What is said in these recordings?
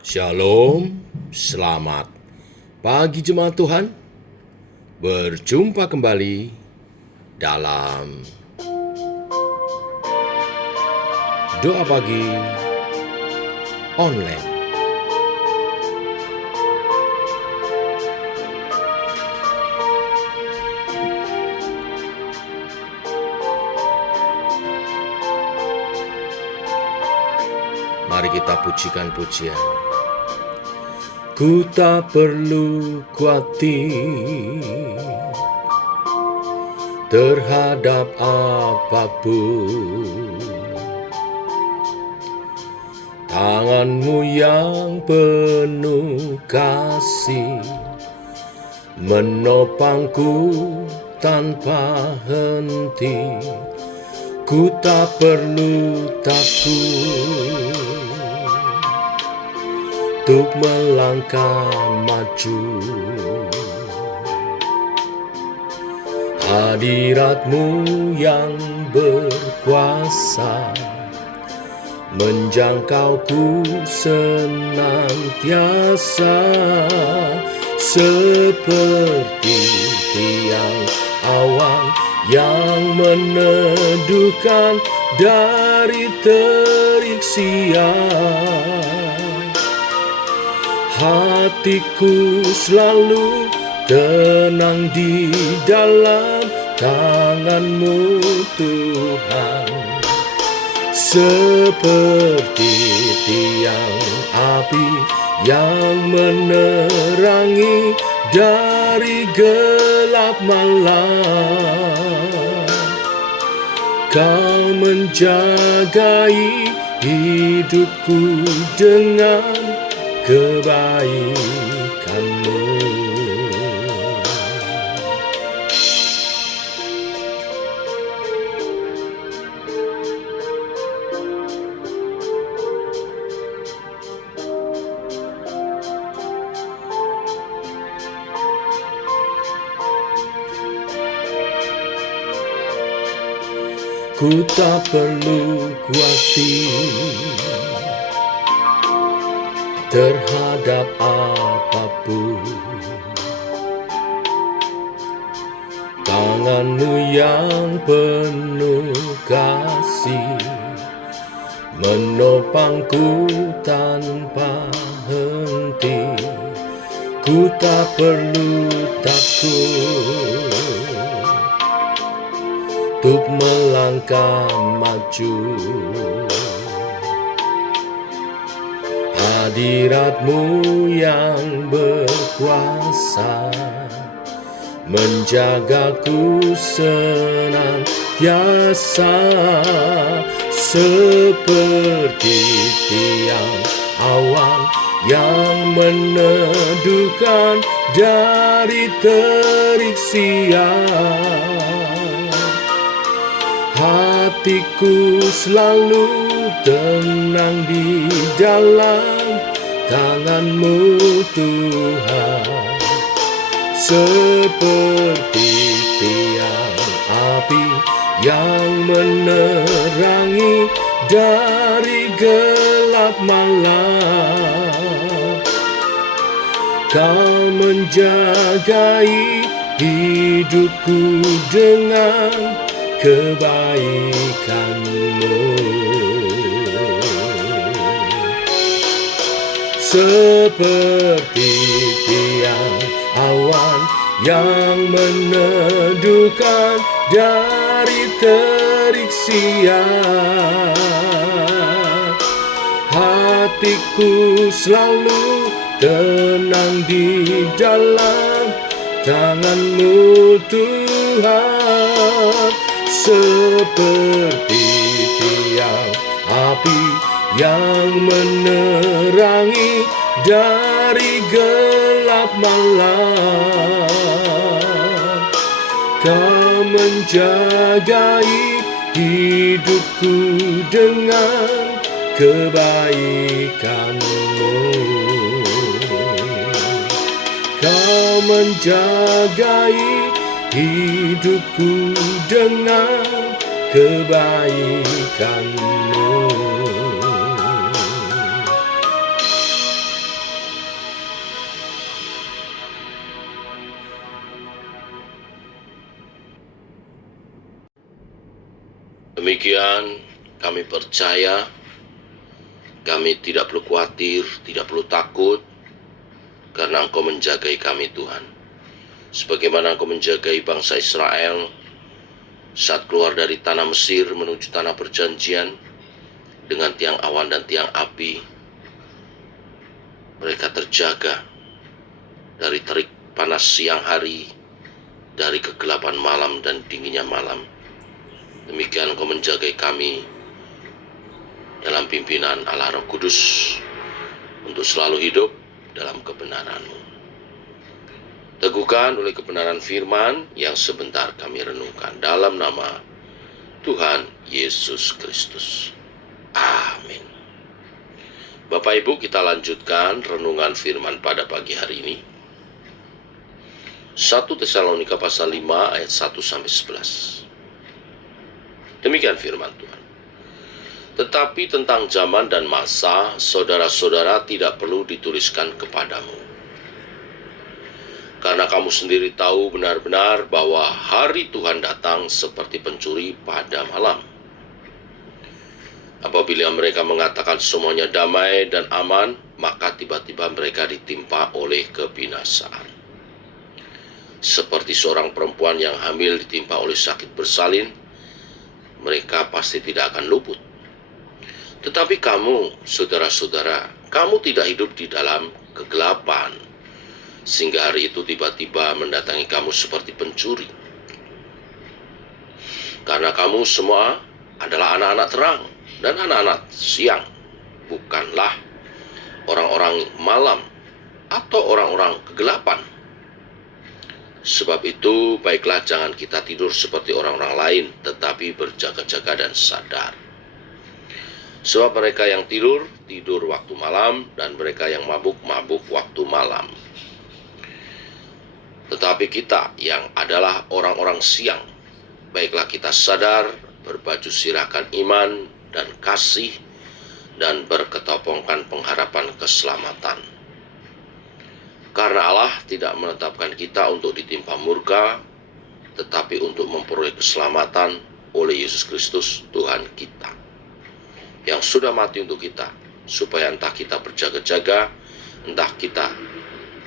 Shalom, selamat pagi jemaat Tuhan. Berjumpa kembali dalam doa pagi online. Mari kita pujikan pujian. Ku tak perlu khawatir terhadap apapun. Tangan-Mu yang penuh kasih menopangku tanpa henti. Ku tak perlu takut untuk melangkah maju. Hadirat-Mu yang berkuasa menjangkauku senantiasa, seperti tiang awan yang meneduhkan dari terik siang. Hatiku selalu tenang di dalam tangan-Mu Tuhan, seperti tiang api yang menerangi dari gelap malam. Kau menjagai hidupku dengan kebaikan-Mu. Ku tak perlu khawatir terhadap apapun. Tangan-Mu yang penuh kasih menopangku tanpa henti. Ku tak perlu takut untuk melangkah maju. Hadirat-Mu yang berkuasa menjagaku senantiasa, seperti tiang awan yang meneduhkan dari terik siang. Hatiku selalu tenang di dalam tangan-Mu Tuhan, seperti tiang api yang menerangi dari gelap malam. Kau menjagai hidupku dengan kebaikan-Mu, seperti tiang awan yang meneduhkan dari terik siang. Hatiku selalu tenang di dalam tangan-Mu Tuhan, seperti tiang api yang menerangi dari gelap malam. Kau menjagai hidupku dengan kebaikan-Mu. Kau menjagai hidupku dengan kebaikan-Mu. Demikian kami percaya, kami tidak perlu khawatir, tidak perlu takut, karena Engkau menjagai kami Tuhan. Sebagaimana Engkau menjagai bangsa Israel saat keluar dari tanah Mesir menuju tanah perjanjian dengan tiang awan dan tiang api. Mereka terjaga dari terik panas siang hari, dari kegelapan malam dan dinginnya malam. Demikian Engkau menjagai kami dalam pimpinan Allah Roh Kudus untuk selalu hidup dalam kebenaran-Mu. Teguhkan oleh kebenaran firman yang sebentar kami renungkan dalam nama Tuhan Yesus Kristus. Amin. Bapak Ibu, kita lanjutkan renungan firman pada pagi hari ini. 1 Tesalonika pasal 5 ayat 1 sampai 11. Demikian firman Tuhan. Tetapi tentang zaman dan masa, saudara-saudara tidak perlu dituliskan kepadamu. Karena kamu sendiri tahu benar-benar bahwa hari Tuhan datang seperti pencuri pada malam. Apabila mereka mengatakan semuanya damai dan aman, maka tiba-tiba mereka ditimpa oleh kebinasaan. Seperti seorang perempuan yang hamil ditimpa oleh sakit bersalin, mereka pasti tidak akan luput. Tetapi kamu, saudara-saudara, kamu tidak hidup di dalam kegelapan, sehingga hari itu tiba-tiba mendatangi kamu seperti pencuri. Karena kamu semua adalah anak-anak terang dan anak-anak siang, bukanlah orang-orang malam atau orang-orang kegelapan. Sebab itu, baiklah jangan kita tidur seperti orang-orang lain, tetapi berjaga-jaga dan sadar. Sebab mereka yang tidur, tidur waktu malam, dan mereka yang mabuk, mabuk waktu malam. Tetapi kita yang adalah orang-orang siang, baiklah kita sadar, berbaju sirahkan iman dan kasih, dan berketopongkan pengharapan keselamatan. Karena Allah tidak menetapkan kita untuk ditimpa murka, tetapi untuk memperoleh keselamatan oleh Yesus Kristus Tuhan kita, yang sudah mati untuk kita, supaya entah kita berjaga-jaga, entah kita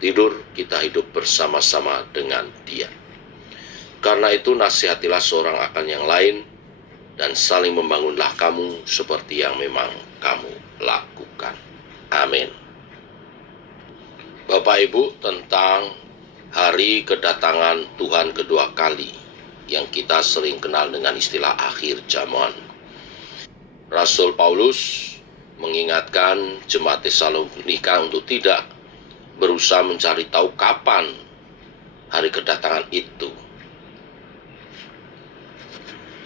tidur, kita hidup bersama-sama dengan Dia. Karena itu nasihatilah seorang akan yang lain, dan saling membangunlah kamu seperti yang memang kamu lakukan. Amin. Bapak Ibu, tentang hari kedatangan Tuhan kedua kali, yang kita sering kenal dengan istilah akhir zaman, Rasul Paulus mengingatkan jemaat Tesalonika untuk tidak berusaha mencari tahu kapan hari kedatangan itu.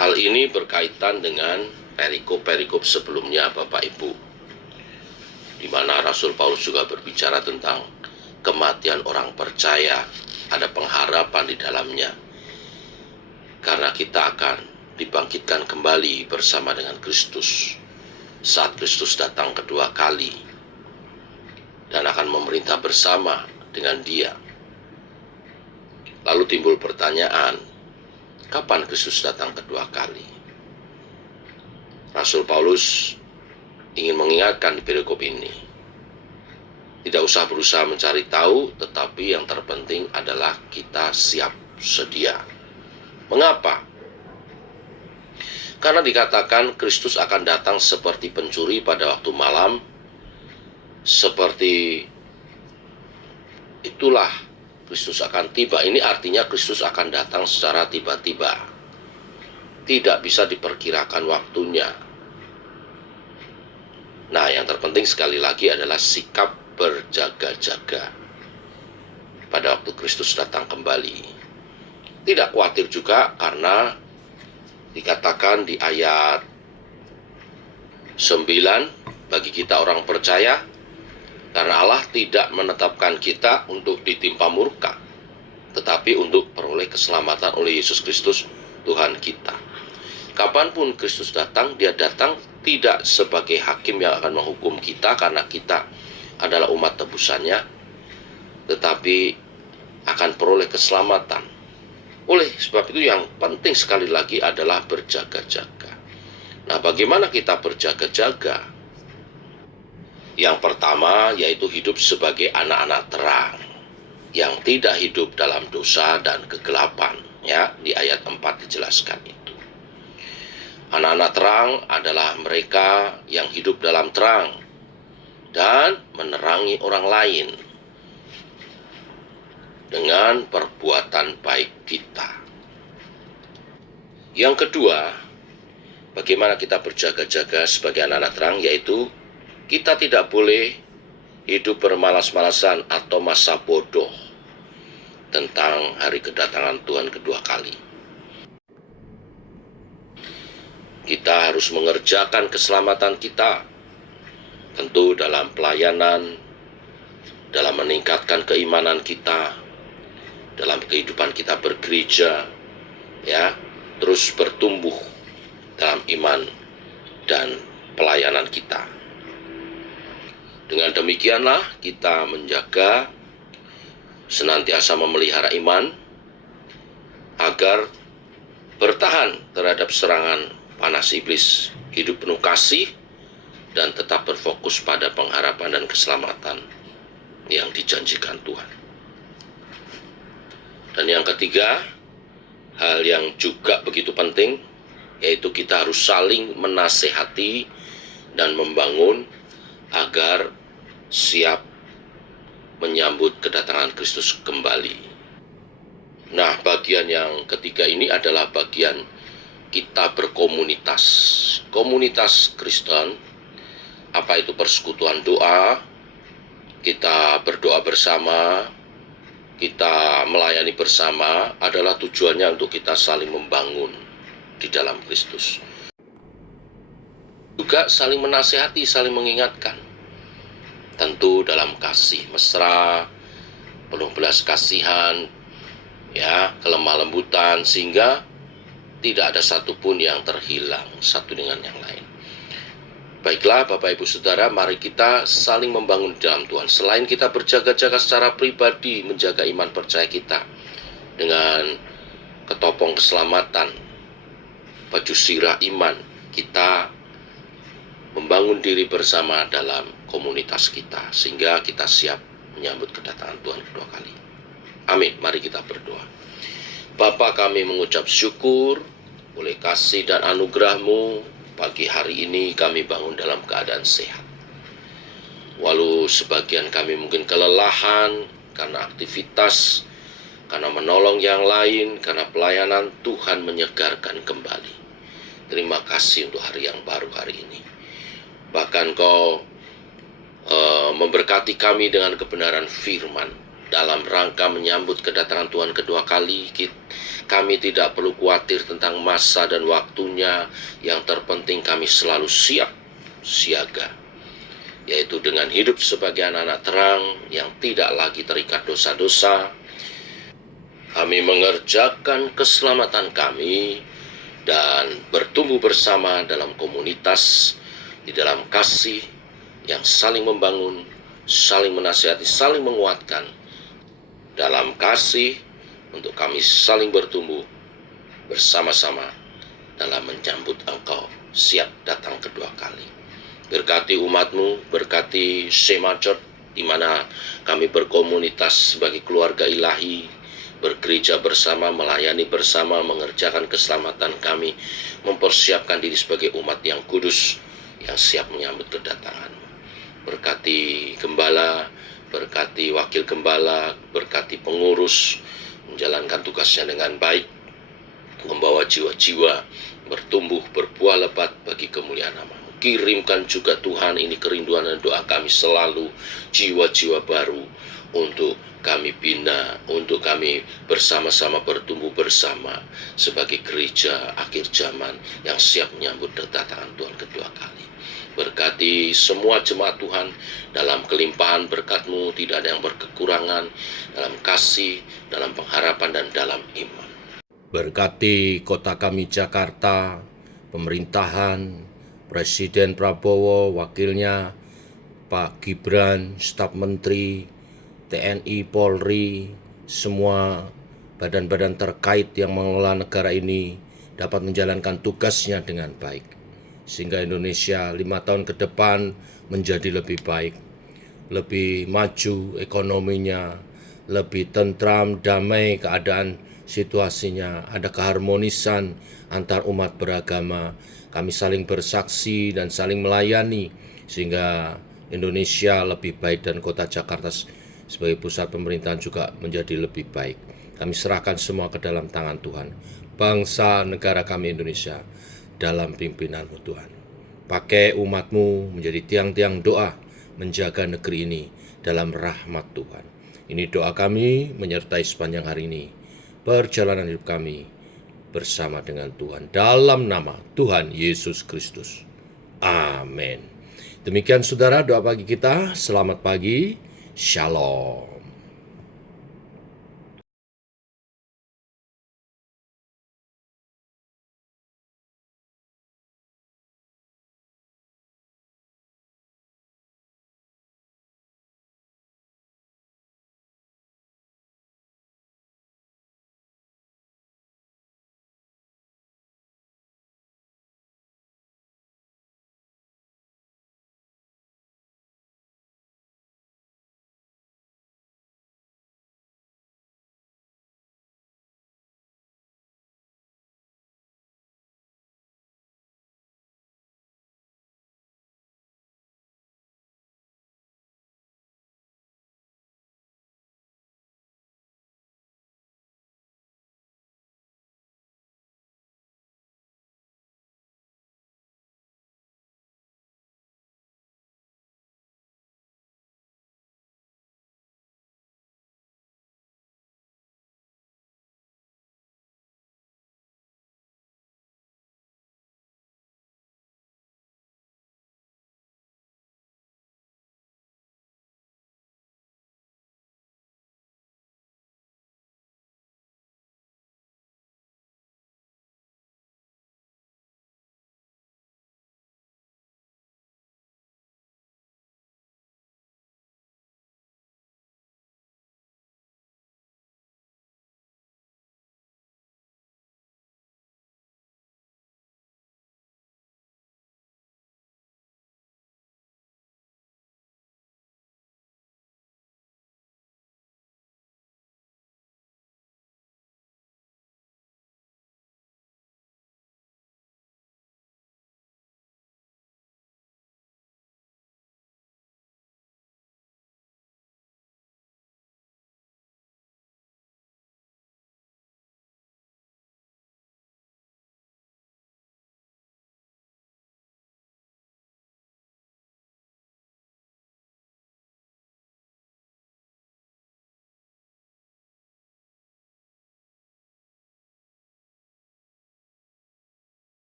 Hal ini berkaitan dengan perikop-perikop sebelumnya, Bapak Ibu, di mana Rasul Paulus juga berbicara tentang kematian orang percaya, ada pengharapan di dalamnya, karena kita akan dibangkitkan kembali bersama dengan Kristus saat Kristus datang kedua kali, dan akan memerintah bersama dengan Dia. Lalu timbul pertanyaan, kapan Kristus datang kedua kali? Rasul Paulus ingin mengingatkan di perikop ini, tidak usah berusaha mencari tahu, tetapi yang terpenting adalah kita siap sedia. Mengapa? Karena dikatakan Kristus akan datang seperti pencuri pada waktu malam. Seperti itulah Kristus akan tiba. Ini artinya Kristus akan datang secara tiba-tiba, tidak bisa diperkirakan waktunya. Nah, yang terpenting sekali lagi adalah sikap berjaga-jaga pada waktu Kristus datang kembali. Tidak khawatir juga, karena dikatakan di ayat 9, bagi kita orang percaya, karena Allah tidak menetapkan kita untuk ditimpa murka, tetapi untuk peroleh keselamatan oleh Yesus Kristus Tuhan kita. Kapanpun Kristus datang, Dia datang tidak sebagai hakim yang akan menghukum kita karena kita adalah umat tebusannya, tetapi akan peroleh keselamatan. Oleh sebab itu yang penting sekali lagi adalah berjaga-jaga. Nah, bagaimana kita berjaga-jaga? Yang pertama yaitu hidup sebagai anak-anak terang yang tidak hidup dalam dosa dan kegelapan. Ya, di ayat 4 dijelaskan itu. Anak-anak terang adalah mereka yang hidup dalam terang dan menerangi orang lain dengan perbuatan baik kita. Yang kedua, bagaimana kita berjaga-jaga sebagai anak-anak terang, yaitu kita tidak boleh hidup bermalas-malasan atau masa bodoh tentang hari kedatangan Tuhan kedua kali. Kita harus mengerjakan keselamatan kita, tentu dalam pelayanan, dalam meningkatkan keimanan kita, dalam kehidupan kita bergereja, ya, terus bertumbuh dalam iman dan pelayanan kita. Dengan demikianlah kita menjaga, senantiasa memelihara iman, agar bertahan terhadap serangan panas iblis, hidup penuh kasih, dan tetap berfokus pada pengharapan dan keselamatan yang dijanjikan Tuhan. Dan yang ketiga, hal yang juga begitu penting, yaitu kita harus saling menasehati dan membangun agar siap menyambut kedatangan Kristus kembali. Nah, bagian yang ketiga ini adalah bagian kita berkomunitas. Komunitas Kristen, apa itu persekutuan doa, kita berdoa bersama, kita melayani bersama, adalah tujuannya untuk kita saling membangun di dalam Kristus. Juga saling menasehati, saling mengingatkan. Tentu dalam kasih mesra, penuh belas kasihan, ya, kelemah lembutan, sehingga tidak ada satupun yang terhilang satu dengan yang lain. Baiklah Bapak Ibu Saudara, mari kita saling membangun di dalam Tuhan. Selain kita berjaga-jaga secara pribadi, menjaga iman percaya kita dengan ketopong keselamatan, baju sirah iman, kita membangun diri bersama dalam komunitas kita, sehingga kita siap menyambut kedatangan Tuhan kedua kali. Amin. Mari kita berdoa. Bapa, kami mengucap syukur oleh kasih dan anugerah-Mu. Pagi hari ini kami bangun dalam keadaan sehat. Walau sebagian kami mungkin kelelahan karena aktivitas, karena menolong yang lain, karena pelayanan, Tuhan menyegarkan kembali. Terima kasih untuk hari yang baru hari ini. Bahkan Kau memberkati kami dengan kebenaran firman dalam rangka menyambut kedatangan Tuhan kedua kali. Kami tidak perlu khawatir tentang masa dan waktunya. Yang terpenting kami selalu siap siaga, yaitu dengan hidup sebagai anak-anak terang yang tidak lagi terikat dosa-dosa. Kami mengerjakan keselamatan kami dan bertumbuh bersama dalam komunitas, di dalam kasih yang saling membangun, saling menasihati, saling menguatkan. Dalam kasih untuk kami saling bertumbuh bersama-sama dalam menyambut Engkau siap datang kedua kali. Berkati umat-Mu, berkati Shema Church, di mana kami berkomunitas sebagai keluarga ilahi, bergereja bersama, melayani bersama, mengerjakan keselamatan kami, mempersiapkan diri sebagai umat yang kudus, yang siap menyambut kedatangan. Berkati gembala, berkati wakil gembala, berkati pengurus, menjalankan tugasnya dengan baik, membawa jiwa-jiwa bertumbuh, berbuah lebat bagi kemuliaan nama-Mu. Kirimkan juga Tuhan, ini kerinduan dan doa kami selalu, jiwa-jiwa baru untuk kami bina, untuk kami bersama-sama bertumbuh bersama sebagai gereja akhir zaman yang siap menyambut kedatangan Tuhan kedua kali. Berkati semua jemaat Tuhan dalam kelimpahan berkat-Mu, tidak ada yang berkekurangan, dalam kasih, dalam pengharapan, dan dalam iman. Berkati kota kami Jakarta, pemerintahan, Presiden Prabowo, wakilnya, Pak Gibran, staf menteri, TNI, Polri, semua badan-badan terkait yang mengelola negara ini dapat menjalankan tugasnya dengan baik. sehingga Indonesia 5 tahun ke depan menjadi lebih baik, lebih maju ekonominya, lebih tentram, damai keadaan situasinya, ada keharmonisan antar umat beragama. Kami saling bersaksi dan saling melayani sehingga Indonesia lebih baik dan kota Jakarta sebagai pusat pemerintahan juga menjadi lebih baik. Kami serahkan semua ke dalam tangan Tuhan. Bangsa negara kami Indonesia dalam pimpinan-Mu Tuhan. Pakai umat-Mu menjadi tiang-tiang doa menjaga negeri ini dalam rahmat Tuhan. Ini doa kami menyertai sepanjang hari ini perjalanan hidup kami bersama dengan Tuhan dalam nama Tuhan Yesus Kristus. Amin. Demikian saudara doa pagi kita. Selamat pagi. Shalom.